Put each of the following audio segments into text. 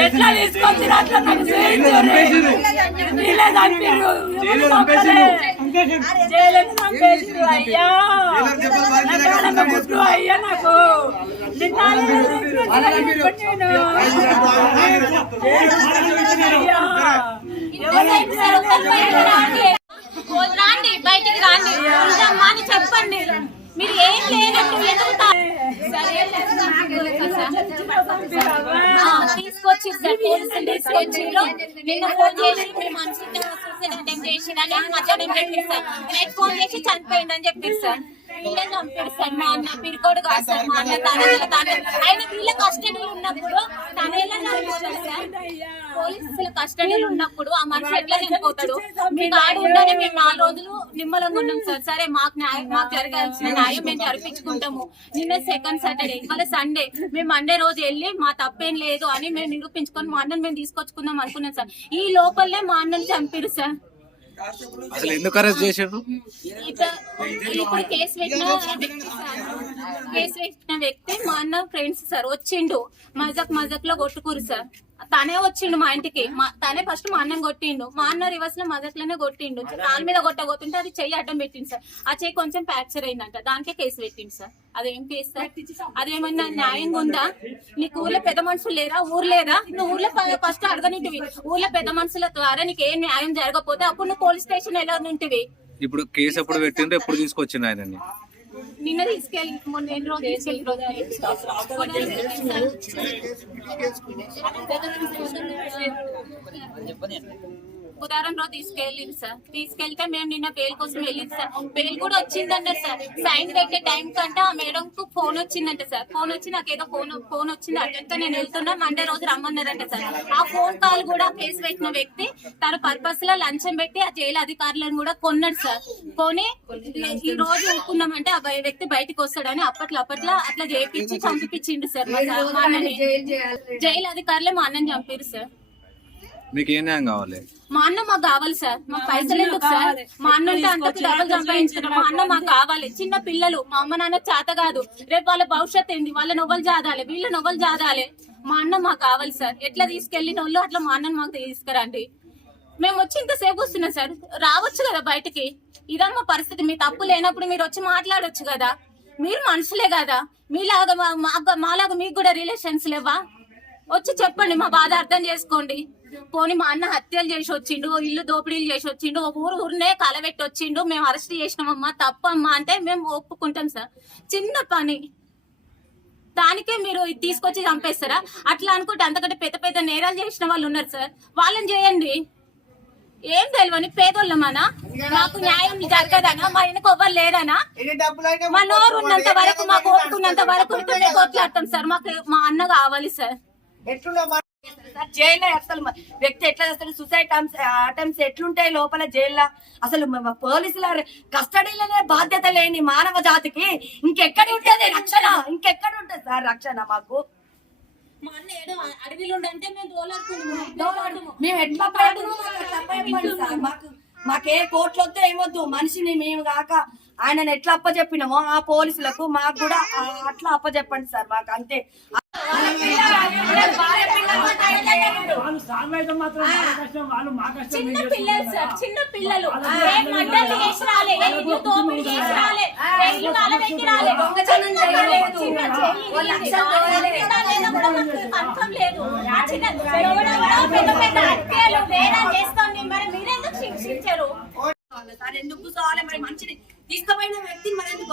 ఎట్లా తీసుకొచ్చి అట్లా నాకు అయ్యా. నాకు. అయ్యా. నిన్న నేను అయ్యా రాండి బయటికి రాండి ఉందమ్మా అని చెప్పండి మీరు ఏం లేనట్టు ఎదుగుతా తీసుకొచ్చి సార్. పోలీసులు తీసుకొచ్చిర్రు నిన్న ఫోన్ చేసి సూసైడ్ అటెంప్ట్ చేసిరని మధ్యాహ్నం చెప్పారు సార్. నైట్ ఫోన్ చేసి చనిపోయింది అని చెప్పారు సార్. వీళ్ళే చంపారు సార్. మా అన్న పిరికోడు కాదు సార్. మా అన్న తాత ఆయన వీళ్ళ కస్టడీలో ఉన్నప్పుడు తన ఎలా సార్. పోలీసుల కస్టడీలో ఉన్నప్పుడు ఆ మనిషి ఎట్లా చనిపోతాడు? మీకు ఆడి ఉండాలి మేము నాలుగు రోజులు నిమ్మలంగా ఉన్నాం సార్. సరే మాకు న్యాయం మాకు జరగాల్సిన న్యాయం మేము జరిపించుకుంటాము. నిన్న సెకండ్ సాటర్డే ఇవాళ సండే మేము మండే రోజు వెళ్ళి మా తప్పేం లేదు అని మేము నిరూపించుకొని మా అన్నని మేము తీసుకొచ్చుకుందాం అనుకున్నాం సార్. ఈ లోపలనే మా అన్నని చంపిరు సార్. అసలు ఎందుకు అరెస్ట్ చేసారు ఇక- ఇప్పుడు కేసు పెట్టిన కేసు పెట్టిన వ్యక్తి మా అన్న ఫ్రెండ్స్ సార్. వచ్చిండు. మజక్ మజక్లో కొట్టుకురు సార్. తనే వచ్చిండు మా ఇంటికి. తనే ఫస్ట్ మా అన్నం కొట్టిండు. మా అన్న రివర్స్లో మజక్లోనే కొట్టిండు. కాలు మీద కొట్టబోతుంటే అది చెయ్యి అడ్డం పెట్టిండు సార్. ఆ చెయ్యి కొంచెం ఫ్రాక్చర్ అయిందంట. దానికే కేసు పెట్టిండు సార్. అదేం కేసు సార్? అదేమన్నా న్యాయంగా ఉందా? నీకు ఊర్లో పెద్ద మనుషులు లేరా? ఊరు లేదా నువ్వు ఊర్లో ఫస్ట్ అడగనిటివి. ఊర్లో పెద్ద మనుషుల ద్వారా నీకు ఏం న్యాయం జరగకపోతే అప్పుడు నువ్వు పోలీస్ స్టేషన్ ఎలా నుంటివి? ఇప్పుడు కేసు ఎప్పుడు పెట్టిండ్రు? ఎప్పుడు తీసుకొచ్చిండు ఆయనని? నిన్న తీసుకెళ్ళి మొన్న ఎన్ని రోజులు తీసుకెళ్ళి బుధవారం రోజు తీసుకెళ్ళింది సార్. తీసుకెళ్తే మేము నిన్న బెయిల్ కోసం వెళ్ళింది సార్. బెయిల్ కూడా వచ్చిందంట సార్. సైన్ పెట్టే టైం కంటే ఆ మేడం కు ఫోన్ వచ్చిందంట సార్. ఫోన్ వచ్చి నాకు ఏదో ఫోన్ ఫోన్ వచ్చింది. అటెంతో నేను వెళ్తున్నా మండే రోజు రమ్మన్నారంట సార్. ఆ ఫోన్ కాల్ కూడా కేసు పెట్టిన వ్యక్తి తన పర్పస్లో లంచం పెట్టి ఆ జైలు అధికారులను కూడా కొన్నాడు సార్. కొని ఈ రోజు ఊరుకున్నామంటే ఆ వ్యక్తి బయటకు వస్తాడని అప్పట్లో అప్పట్లో అట్లా చేయించి చంపించిండు సార్ జైలు అధికారులే మా అన్నని చంపారు సార్. మీకు ఏ న్యాయం కావాలి? మా అన్న మాకు కావాలి సార్. మాకు పైసలు ఎందుకు సార్? మా అన్న డబ్బులు సంపాదించుకున్నాం మా అన్న మాకు కావాలి. చిన్న పిల్లలు మా అమ్మ నాన్న చేత కాదు. రేపు వాళ్ళ భవిష్యత్తు ఏంది? వాళ్ళ నొవ్వలు జాదాలి వీళ్ళ నొవ్వలు జాదాలి. మా అన్న మాకు కావాలి సార్. ఎట్లా తీసుకెళ్ళిన వాళ్ళు అట్లా మా అన్నని మాకు తీసుకురండి. మేము వచ్చి ఇంతసేపు వస్తున్నాం సార్. రావచ్చు కదా బయటికి? ఇదమ్మా పరిస్థితి. మీ తప్పు లేనప్పుడు మీరు వచ్చి మాట్లాడొచ్చు కదా. మీరు మనుషులే కదా. మీలాగా మా- మా- మాలాగా మీకు కూడా రిలేషన్స్ లేవా? వచ్చి చెప్పండి మా బాధ అర్థం చేసుకోండి. పోనీ మా అన్న హత్యలు చేసి వచ్చిండు ఓ ఇల్లు దోపిడీలు చేసి వచ్చిండు ఓ ఊరు ఊరినే కలబెట్టి వచ్చిండు మేము అరెస్ట్ చేసినామమ్మా తప్పమ్మా అంటే మేము ఒప్పుకుంటాం సార్. చిన్న పని. దానికే మీరు ఇది తీసుకొచ్చి చంపేస్తారా? అట్లా అనుకుంటే అంతకంటే పెద్ద పెద్ద నేరాలు చేసిన వాళ్ళు ఉన్నారు సార్. వాళ్ళని చేయండి. ఏం తెలియని పేదోళ్ళమనా? మాకు న్యాయం జరగదనా? మా వెనక ఎవ్వరు లేరనా? మా నోరు ఉన్నంత వరకు మాకు ఓపుకున్నంత వరకు కొట్లాడతాం సార్. మాకు మా అన్న కావాలి సార్. సార్ జైల్లో అసలు వ్యక్తి ఎట్లా చేస్తాడు? సూసైడ్ అటెంప్ట్స్ ఎట్లుంటాయి లోపల జైల్లో? అసలు పోలీసుల కస్టడీలోనే బాధ్యత లేని మానవ జాతికి ఇంకెక్కడ ఉంటుంది రక్షణ? ఇంకెక్కడ ఉంటుంది సార్ రక్షణ మాకు? మేము ఎట్లా మాకు మాకే కోట్లు వద్దు ఏమొద్దు. మనిషిని మేము కాక ఆయనను ఎట్లా అప్పచెప్పినామో ఆ పోలీసులకు మాకు కూడా అట్లా అప్పచెప్పండి సార్ మాకు అంతే. చిన్న పిల్లలు సార్ చిన్న పిల్లలు మడ్డలు చేసి రాలే ఇల్లు దోపిడీ రాలే రాలే వాళ్ళ లేదా ఆ చిన్న పెద్ద పెద్ద హత్యలు మరి మీరెందుకు శిక్షించరు సార్ ఎందుకు కూర్చోవాలి మరి మంచిని తీసుకుపోయిన వ్యక్తిని మరి ఎందుకు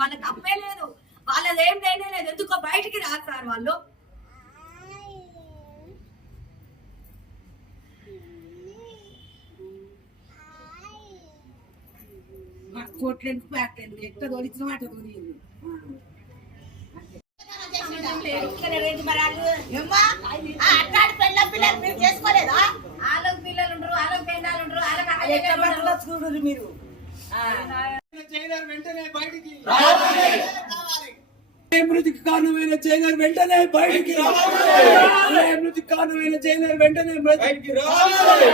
వాళ్ళకి తప్పే లేదు వాళ్ళది ఏం లేనే లేదు ఎందుకో బయటికి రాదు సార్ వాళ్ళు కోట్లెందుకు ప్యాట్లెందుకు ఎట్లా తోలిచిన మాట తోలింది అట్లాంటి పెళ్ళ పిల్లలు మీరు చేసుకోలేదా? వాళ్ళకి పిల్లలు ఉండరు వాళ్ళకి పెళ్ళాలు ఉండరు వాళ్ళకి ఎట్లా పట్టుకో చూడరు మీరు? మృతికి కారణమైన జైలర్ వెంటనే బయటికి రావాలి మృతికి కారణమైన జైలర్ వెంటనే బయటికి రావాలి